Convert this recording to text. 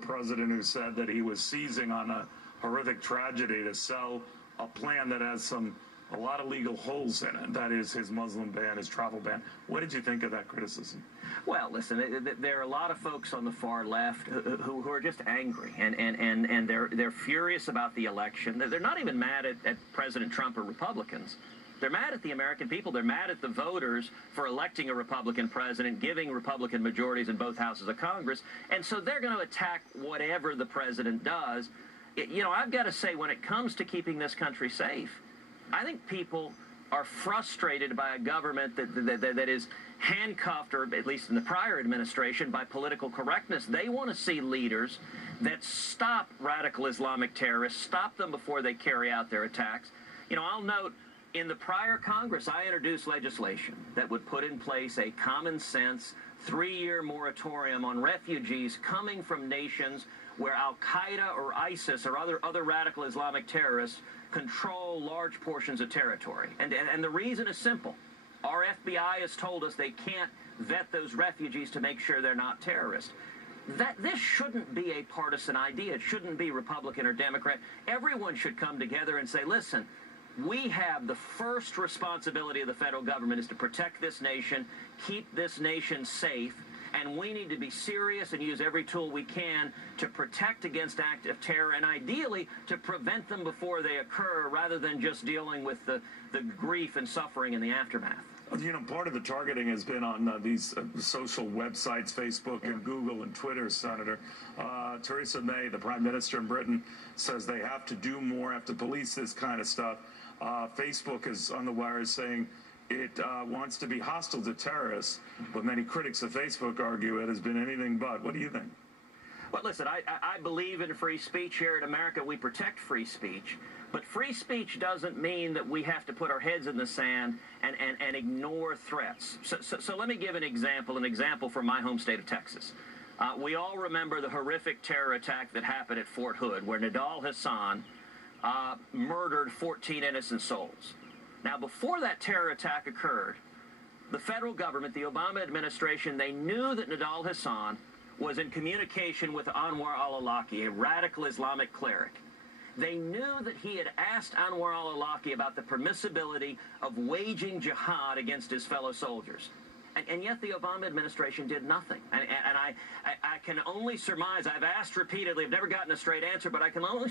president who said that he was seizing on a horrific tragedy to sell a plan that has a lot of legal holes in it. That is his Muslim ban, his travel ban. What did you think of that criticism? Well, listen, there are a lot of folks on the far left who are just angry, and they're furious about the election. They're not even mad at President Trump or Republicans. They're mad at the American people. They're mad at the voters for electing a Republican president, giving Republican majorities in both houses of Congress, and so they're going to attack whatever the president does. You know, I've got to say, when it comes to keeping this country safe, I think people are frustrated by a government that is handcuffed, or at least in the prior administration, by political correctness. They want to see leaders that stop radical Islamic terrorists, stop them before they carry out their attacks. You know, I'll note, in the prior Congress, I introduced legislation that would put in place a common-sense 3-year moratorium on refugees coming from nations where Al-Qaeda or ISIS or other radical Islamic terrorists control large portions of territory. And the reason is simple. Our FBI has told us they can't vet those refugees to make sure they're not terrorists. This shouldn't be a partisan idea. It shouldn't be Republican or Democrat. Everyone should come together and say, listen, we have the first responsibility of the federal government is to protect this nation, keep this nation safe, and we need to be serious and use every tool we can to protect against active terror, and ideally to prevent them before they occur, rather than just dealing with the grief and suffering in the aftermath. You know, part of the targeting has been on these social websites, Facebook and Google and Twitter, Senator. Theresa May, the Prime Minister in Britain, says they have to do more, have to police this kind of stuff. Facebook is on the wire saying it wants to be hostile to terrorists, but many critics of Facebook argue it has been anything but. What do you think? Well, listen, I believe in free speech. Here in America, we protect free speech. But free speech doesn't mean that we have to put our heads in the sand and ignore threats. So let me give an example from my home state of Texas. We all remember the horrific terror attack that happened at Fort Hood, where Nidal Hasan murdered 14 innocent souls. Now, before that terror attack occurred, the federal government, the Obama administration, they knew that Nidal Hasan was in communication with Anwar al-Awlaki, a radical Islamic cleric. They knew that he had asked Anwar al-Awlaki about the permissibility of waging jihad against his fellow soldiers. And yet the Obama administration did nothing. And I can only surmise, I've asked repeatedly, I've never gotten a straight answer, but I can only